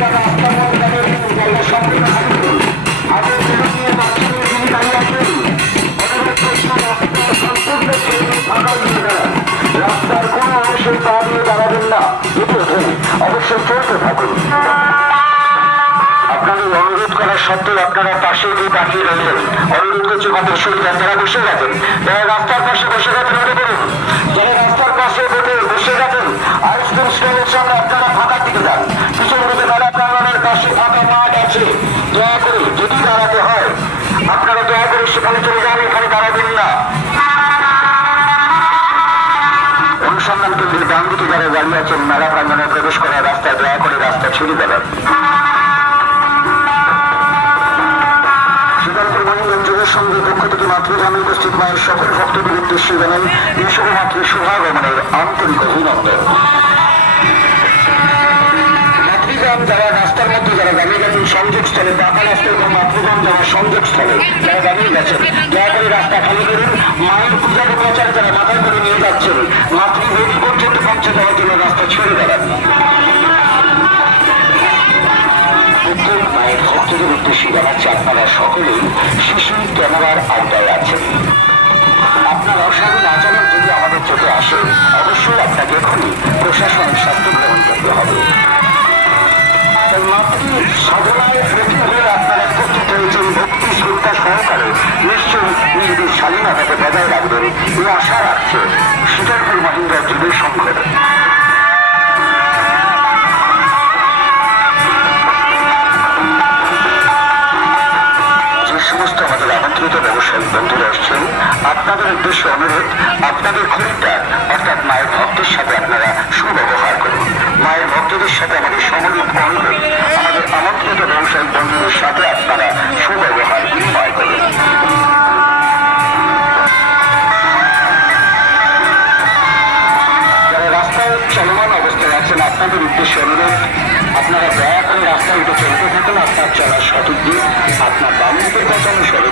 রাস্তার দিয়ে দাঁড়াবেন না এটি থাকুন আপনাদের অনুরোধ করার সত্ত্বেও আপনারা পাশে গিয়ে তাকিয়ে রয়েছেন। অনুরোধ করছি কত সুবিধা যারা বসে গেছেন, তারা রাস্তার পাশে বসে গেছেন, মনে করুন মাঠ আছে, দয়া করে যদি দাঁড়াতে হয়, আপনারা দয়া করে সেখানে চলে যান, এখানে দাঁড়াবেন না। অনুসন্ধান কেন্দ্রের ডান দিকে যারা দাঁড়িয়ে আছেন, মেলা প্রাঙ্গনে প্রবেশ করার রাস্তায় দয়া করে রাস্তা ছেড়ে দেবেন। পক্ষ থেকে উপস্থিত মায়ের সকল ভক্তদের উদ্দেশ্যে জানাই এই শুভমাত্রী শুভাগমনের আন্তরিক অভিনন্দন। পাকা রাস্তা এবং মাতৃগ্রাম যারা সংযোগস্থলে যারা দাঁড়িয়ে গেছেন, দয়া করে রাস্তা খালি করুন, মায়ের পূজার প্রচার যারা মাথায় করে নিয়ে যাচ্ছেন মাতৃভূমি পর্যন্ত পৌঁছে দেওয়ার জন্য রাস্তা ছেড়ে দেবেন। মায়ের ভক্তদের উদ্দেশ্যে জানাচ্ছে আপনারা সকলেই শিশু ক্যামেরার আওতায় আছেন। আপনাদের উদ্দেশ্যে অনুরোধ, আপনাদের খরিদ্দার অর্থাৎ মায়ের ভক্তের সাথে আপনারা সুব্যবহার করুন। মায়ের ভক্তদের সাথে আমাদের সমরূপ অনুরোধ, আমাদের আমন্ত্রিত ব্যবসায়িক বন্ধুদের সাথে আপনারা সুব্যবহার বিনিময় করুন। রাস্তায় অবস্থায় আপনাদের উদ্দেশ্যে অনুরোধ, আপনারা দয়া করে রাস্তায় উঠে চলতে থাকুন, আপনার চলার সঠিক দিক, আপনার বাম দিকের কথা অনুসরণ